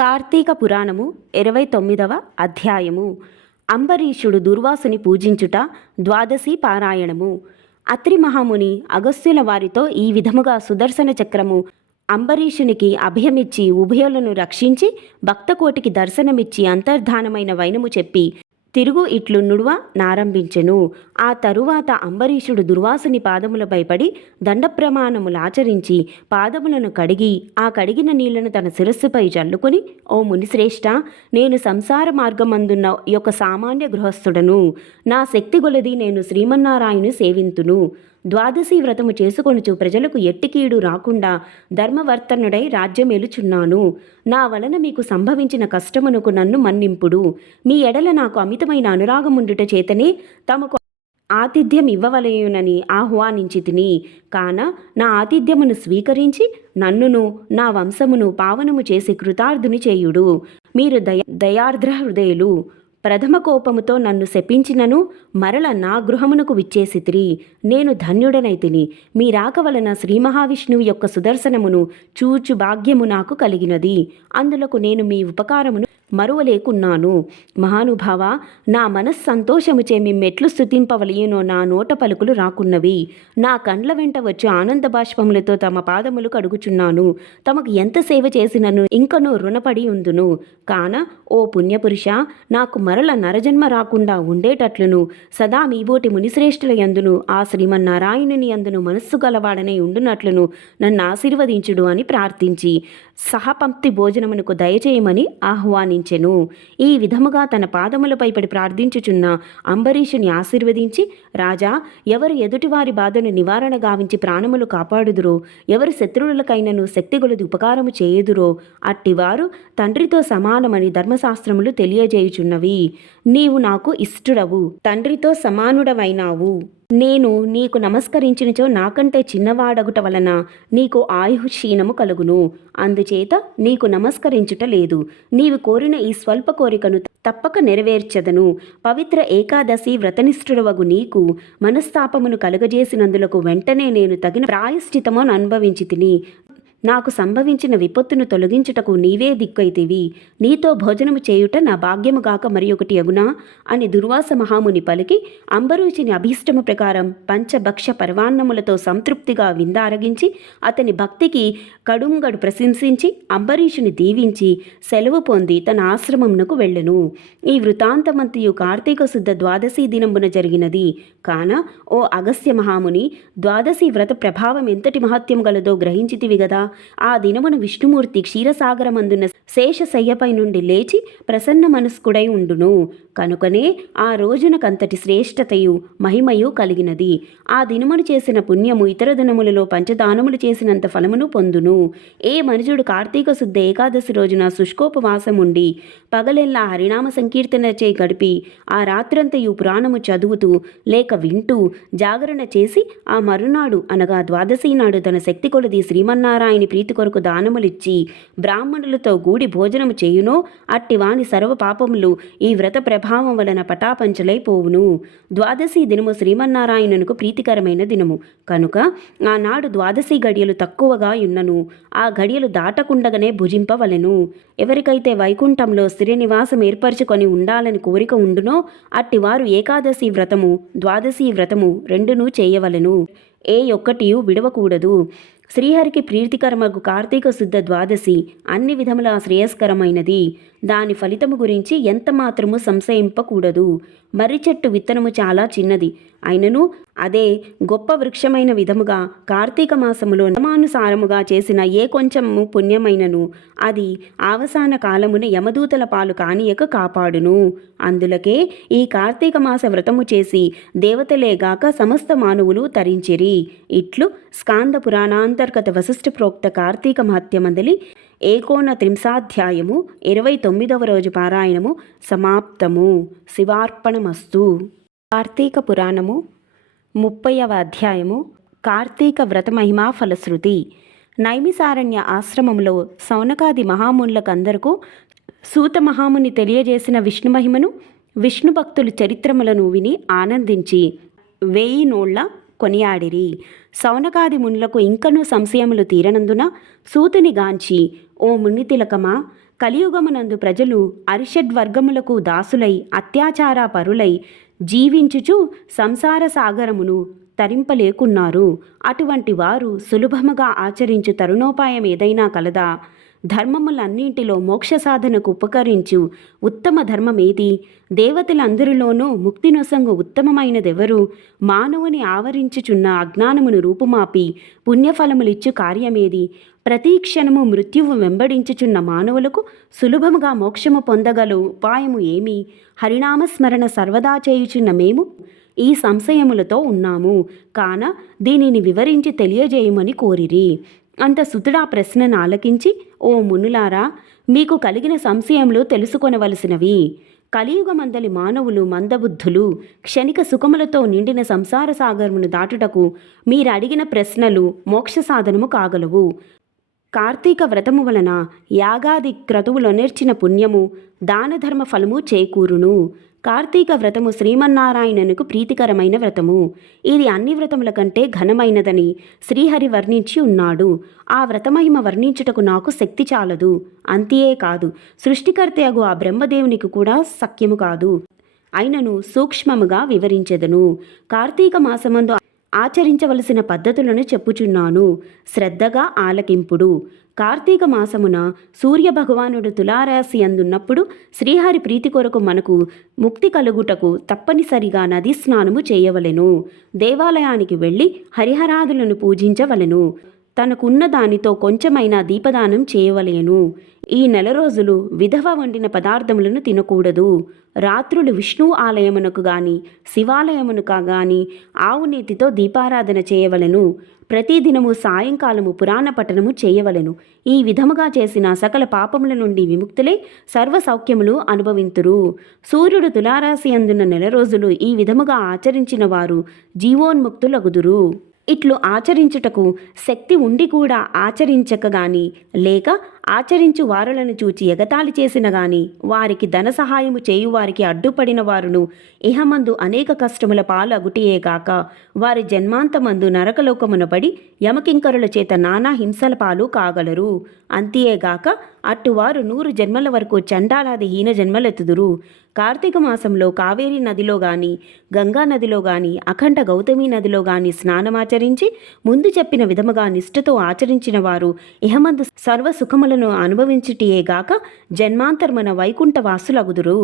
కార్తీక పురాణము 29వ అధ్యాయము. అంబరీషుడు దుర్వాసుని పూజించుట. ద్వాదశి పారాయణము. అత్రి మహాముని అగస్త్యుల వారితో ఈ విధముగా సుదర్శన చక్రము అంబరీషునికి అభయమిచ్చి ఉభయులను రక్షించి భక్తకోటికి దర్శనమిచ్చి అంతర్ధానమైన వైనము చెప్పి తిరుగు ఇట్లు నుడువ నారంభించెను. ఆ తరువాత అంబరీషుడు దుర్వాసుని పాదములపై పడి దండప్రమాణములాచరించి పాదములను కడిగి ఆ కడిగిన నీళ్లను తన శిరస్సుపై జల్లుకొని, ఓ మునిశ్రేష్ఠ, నేను సంసార మార్గమందున్న యొక్క సామాన్య గృహస్థుడను. నా శక్తి గొలది నేను శ్రీమన్నారాయణు సేవింతును. ద్వాదశి వ్రతము చేసుకొనుచు ప్రజలకు ఎట్టికీడు రాకుండా ధర్మవర్తనుడై రాజ్యమేలుచున్నాను. నా వలన మీకు సంభవించిన కష్టమునకు నన్ను మన్నింపుడు. మీ ఎడల నాకు అమితమైన అనురాగముండుట చేతనే తమకు ఆతిథ్యం ఇవ్వవలయునని ఆహ్వానించి తిని. కాన నా ఆతిథ్యమును స్వీకరించి నన్నును నా వంశమును పావనము చేసి కృతార్థుని చేయుడు. మీరు దయార్ద్ర హృదయులు. ప్రథమ కోపముతో నన్ను శపించినను మరల నా గృహమునకు విచ్చేసితిరి. నేను ధన్యుడనైతిని. మీ రాక వలన శ్రీ మహావిష్ణువు యొక్క సుదర్శనమును చూచు భాగ్యము నాకు కలిగినది. అందులకు నేను మీ ఉపకారమును మరువలేకున్నాను. మహానుభావ, నా మనస్సంతోషముచే మిమ్మెట్లు స్తుతింపవలయునో నా నోట పలుకులు రాకున్నవి. నా కండ్ల వెంట వచ్చి ఆనంద బాష్పములతో తమ పాదములు కడుగుచున్నాను. తమకు ఎంత సేవ చేసినను ఇంకనూ రుణపడి ఉందును. కాన ఓ పుణ్యపురుష, నాకు మరల నరజన్మ రాకుండా ఉండేటట్లును సదా మీబోటి మునిశ్రేష్ఠుల యందును ఆ శ్రీమన్నారాయణుని యందును మనస్సు గలవాడనై ఉండునట్లును నన్ను ఆశీర్వదించుడు అని ప్రార్థించి సహపంక్తి భోజనమునకు దయచేయమని ఆహ్వానించెను. ఈ విధముగా తన పాదములపై పడి ప్రార్థించుచున్న అంబరీషుని ఆశీర్వదించి, రాజా, ఎవరు ఎదుటివారి బాధను నివారణ గావించి ప్రాణములు కాపాడుదురో, ఎవరు శత్రువులకైనను శక్తిగొలది ఉపకారము చేయుదురో అట్టివారు తండ్రితో సమానమని ధర్మశాస్త్రములు తెలియజేయుచున్నవి. నీవు నాకు ఇష్టుడవు, తండ్రితో సమానుడవైనావు. నేను నీకు నమస్కరించినచో నాకంటే చిన్నవాడగుట వలన నీకు ఆయుఃక్షీణము కలుగును. అందుచేత నీకు నమస్కరించుట లేదు. నీవు కోరిన ఈ స్వల్ప కోరికను తప్పక నెరవేర్చదను. పవిత్ర ఏకాదశి వ్రతనిష్ఠుడవగు నీకు మనస్తాపమును కలుగజేసినందులకు వెంటనే నేను తగిన ప్రాయశ్చితమును అనుభవించి తిని. నాకు సంభవించిన విపత్తును తొలగించుటకు నీవే దిక్కైతివి. నీతో భోజనము చేయుట నా భాగ్యముగాక మరి ఒకటి అగునా అని దుర్వాస మహాముని పలికి అంబరీషుని అభీష్టము ప్రకారం పంచభక్ష పరవాన్నములతో సంతృప్తిగా విందారగించి అతని భక్తికి కడుంగడు ప్రశంసించి అంబరీషుని దీవించి సెలవు పొంది తన ఆశ్రమమునకు వెళ్ళెను. ఈ వృత్తాంతమంతయు కార్తీక శుద్ధ ద్వాదశి దినంబున జరిగినది. కాన ఓ అగస్త్య మహాముని, ద్వాదశి వ్రత ప్రభావం ఎంతటి మహత్యం గలదో గ్రహించితివి గదా. ఆ దినమున విష్ణుమూర్తి క్షీరసాగరమందున్న శేషశయ్యపై నుండి లేచి ప్రసన్న మనస్కుడై ఉండును. కనుకనే ఆ రోజునకంతటి శ్రేష్టతయు మహిమయు కలిగినది. ఆ దినమును చేసిన పుణ్యము ఇతర దినములలో పంచదానములు చేసినంత ఫలమును పొందును. ఏ మనుజుడు కార్తీక శుద్ధ ఏకాదశి రోజున శుష్కోపవాసముండి పగలెల్లా హరినామ సంకీర్తన చే గడిపి ఆ రాత్రంతయు పురాణము చదువుతూ లేక వింటూ జాగరణ చేసి ఆ మరునాడు అనగా ద్వాదశి నాడు తన శక్తి కొలది శ్రీమన్నారాయణ ప్రీతి కొరకు దానములిచ్చి బ్రాహ్మణులతో గూడి భోజనము చేయునో అట్టివాని సర్వ పాపములు ఈ వ్రత ప్రభావం వలన పటాపంచలైపోవును. ద్వాదశి దినము శ్రీమన్నారాయణునకు ప్రీతికరమైన దినము కనుక ఆనాడు ద్వాదశి గడియలు తక్కువగా యున్నను. ఆ గడియలు దాటకుండగానే భుజింపవలెను. ఎవరికైతే వైకుంఠంలో స్థిర నివాసం ఏర్పరచుకొని ఉండాలని కోరిక ఉండునో అట్టివారు ఏకాదశి వ్రతము ద్వాదశి వ్రతము రెండునూ చేయవలెను. ఏ ఒక్కటియు విడవకూడదు. శ్రీహరికి ప్రీతికరమగు కార్తీక శుద్ధ ద్వాదశి అన్ని విధముల శ్రేయస్కరమైనది. దాని ఫలితము గురించి ఎంత మాత్రము సంశయింపకూడదు. మర్రి చెట్టు విత్తనము చాలా చిన్నది అయినను అదే గొప్ప వృక్షమైన విధముగా కార్తీక మాసములో నియమానుసారముగా చేసిన ఏ కొంచెము పుణ్యమైనను అది అవసాన కాలమున యమదూతల పాలు కానియక కాపాడును. అందులకే ఈ కార్తీక మాస వ్రతము చేసి దేవతలేగాక సమస్త మానవులు తరించిరి. ఇట్లు స్కాంద పురాణాంతర్గత వశిష్ఠ ప్రోక్త కార్తీక మహత్యమందలి 39వ 29వ రోజు పారాయణము సమాప్తము. శివార్పణమస్తు. కార్తీక పురాణము 30వ అధ్యాయము. కార్తీక వ్రత మహిమా ఫలశ్రుతి. నైమిసారణ్య ఆశ్రమంలో సౌనకాది మహామునులకందరకు సూత మహాముని తెలియజేసిన విష్ణు మహిమను విష్ణు భక్తులు చరిత్రములను విని ఆనందించి 1000 నోళ్ల కొనియాడిరి. సౌనకాది మునులకు ఇంకనూ సంశయములు తీరనందున సూతుని గాంచి, ఓ మునితిలకమా, కలియుగమునందు ప్రజలు అరిషడ్వర్గములకు దాసులై అత్యాచార పరులై జీవించుచు సంసార సాగరమును తరింపలేకున్నారు. అటువంటి వారు సులభముగా ఆచరించు తరుణోపాయం ఏదైనా కలదా? ధర్మములన్నింటిలో మోక్ష సాధనకు ఉపకరించు ఉత్తమ ధర్మమేది? దేవతలందరిలోనూ ముక్తినొసంగు ఉత్తమమైనదెవరు? మానవుని ఆవరించుచున్న అజ్ఞానమును రూపుమాపి పుణ్యఫలములిచ్చు కార్యమేది? ప్రతి క్షణము మృత్యువు వెంబడించుచున్న మానవులకు సులభముగా మోక్షము పొందగల ఉపాయము ఏమి? హరినామస్మరణ సర్వదా చేయుచున్న మేము ఈ సంశయములతో ఉన్నాము కాన దీనిని వివరించి తెలియజేయమని కోరిరి. అంత సుతుడా ప్రశ్నను ఆలకించి, ఓ మునులారా, మీకు కలిగిన సంశయములు తెలుసుకొనవలసినవి. కలియుగమందలి మానవులు మందబుద్ధులు. క్షణిక సుఖములతో నిండిన సంసార సాగరమును దాటుటకు మీరు అడిగిన ప్రశ్నలు మోక్ష సాధనము కాగలవు. కార్తీక వ్రతము వలన యాగాది క్రతువులో నేర్చిన పుణ్యము దానధర్మ ఫలము చేకూరును. కార్తీక వ్రతము శ్రీమన్నారాయణనుకు ప్రీతికరమైన వ్రతము. ఇది అన్ని వ్రతముల కంటే ఘనమైనదని శ్రీహరి వర్ణించి ఉన్నాడు. ఆ వ్రతమహిమ వర్ణించుటకు నాకు శక్తి చాలదు. అంతే కాదు, సృష్టికర్తయగు ఆ బ్రహ్మదేవునికి కూడా సఖ్యము కాదు. అయినను సూక్ష్మముగా వివరించెదను. కార్తీక మాసమందు ఆచరించవలసిన పద్ధతులను చెప్పుచున్నాను, శ్రద్ధగా ఆలకింపుడు. కార్తీక మాసమున సూర్యభగవానుడు తులారాశి అందున్నప్పుడు శ్రీహరి ప్రీతి కొరకు మనకు ముక్తి కలుగుటకు తప్పనిసరిగా నదీ స్నానము చేయవలెను. దేవాలయానికి వెళ్ళి హరిహరాదులను పూజించవలెను. తనకున్న దానితో కొంచెమైనా దీపదానం చేయవలెను. ఈ నెల రోజులు విధవ వండిన పదార్థములను తినకూడదు. రాత్రులు విష్ణు ఆలయమునకు గాని శివాలయమునకు గాని ఆవు నీతితో దీపారాధన చేయవలెను. ప్రతిదినము సాయంకాలము పురాణ పఠనము చేయవలెను. ఈ విధముగా చేసిన సకల పాపముల నుండి విముక్తులై సర్వ సౌఖ్యములు అనుభవింతురు. సూర్యుడు తులారాశి అందున్న నెల రోజులు ఈ విధముగా ఆచరించిన వారు జీవోన్ముక్తులగుదురు. ఇట్లు ఆచరించుటకు శక్తి ఉండి కూడా ఆచరించక గాని, లేక ఆచరించు వారులను చూచి ఎగతాళి చేసిన గాని, వారికి ధన సహాయము చేయువారికి అడ్డుపడిన వారును ఇహమందు అనేక కష్టముల పాలగుటియేగాక వారి జన్మాంతమందు నరకలోకమున పడి యమకింకరుల చేత నానా హింసల పాలు కాగలరు. అంతేగాక అట్టువారు 100 జన్మల వరకు చండాలాది హీన జన్మలెత్తుదురు. కార్తీక మాసంలో కావేరీ నదిలో గాని గంగా నదిలో గాని అఖండ గౌతమి నదిలో గాని స్నానమాచరించి ముందు చెప్పిన విధముగా నిష్ఠతో ఆచరించిన వారు ఇహమందు సర్వసుఖములను అనుభవించుటియేగాక జన్మాంతరమున వైకుంఠ వాసులగుదురు.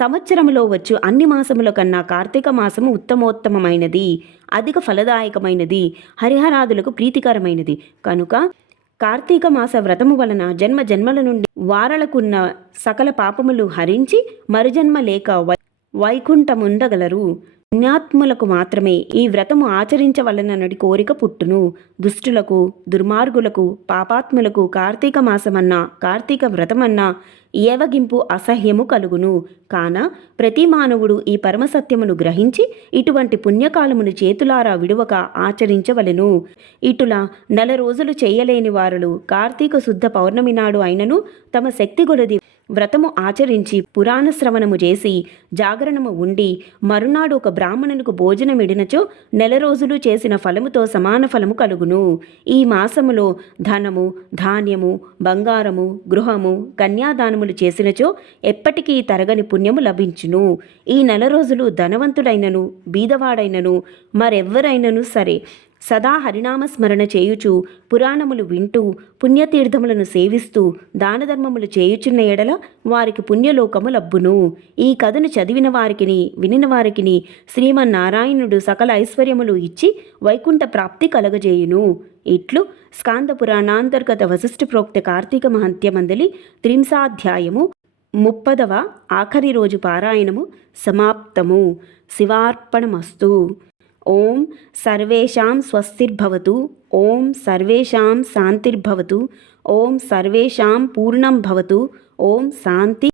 సంవత్సరములో వచ్చు అన్ని మాసముల కన్నా కార్తీక మాసము ఉత్తమోత్తమైనది, అధిక ఫలదాయకమైనది, హరిహరాదులకు ప్రీతికరమైనది. కనుక కార్తీక మాస వ్రతము వలన జన్మ జన్మల నుండి వారలకున్న సకల పాపములు హరించి మరుజన్మ లేక వైకుంఠముండగలరు. పుణ్యాత్ములకు మాత్రమే ఈ వ్రతము ఆచరించవలనని కోరిక పుట్టును. దుష్టులకు, దుర్మార్గులకు, పాపాత్ములకు కార్తీక మాసమన్నా కార్తీక వ్రతమన్నా ఏవగింపు అసహ్యము కలుగును. కాన ప్రతి మానవుడు ఈ పరమసత్యమును గ్రహించి ఇటువంటి పుణ్యకాలమును చేతులారా విడువక ఆచరించవలెను. ఇటులా 4 రోజులు చేయలేని వారులు కార్తీక శుద్ధ పౌర్ణమి నాడు అయినను తమ శక్తి కొలది వ్రతము ఆచరించి పురాణ శ్రవణము చేసి జాగరణము ఉండి మరునాడు ఒక బ్రాహ్మణునికి భోజనమిడినచో 4 రోజులు చేసిన ఫలముతో సమాన ఫలము కలుగును. ఈ మాసములో ధనము, ధాన్యము, బంగారము, గృహము, కన్యాదానములు చేసినచో ఎప్పటికీ తరగని పుణ్యము లభించును. ఈ 4 రోజులు ధనవంతుడైనను బీదవాడైనను మరెవ్వరైనను సరే సదా హరినామస్మరణ చేయుచు పురాణములు వింటూ పుణ్యతీర్థములను సేవిస్తూ దానధర్మములు చేయుచున్న ఎడల వారికి పుణ్యలోకము లబ్బును. ఈ కథను చదివిన వారికిని వినిన వారికిని శ్రీమన్నారాయణుడు సకల ఐశ్వర్యములు ఇచ్చి వైకుంఠ ప్రాప్తి కలగజేయును. ఇట్లు స్కాంద పురాణాంతర్గత వశిష్ఠ ప్రోక్త కార్తీక మహత్యమందలి 30వ 30వ ఆఖరి రోజు పారాయణము సమాప్తము. శివార్పణమస్తు. ఓం సర్వేషాం స్వస్తిర్భవతు. ఓం సర్వేషాం శాంతిర్భవతు. ఓం సర్వేషాం పూర్ణం భవతు. ఓం శాంతి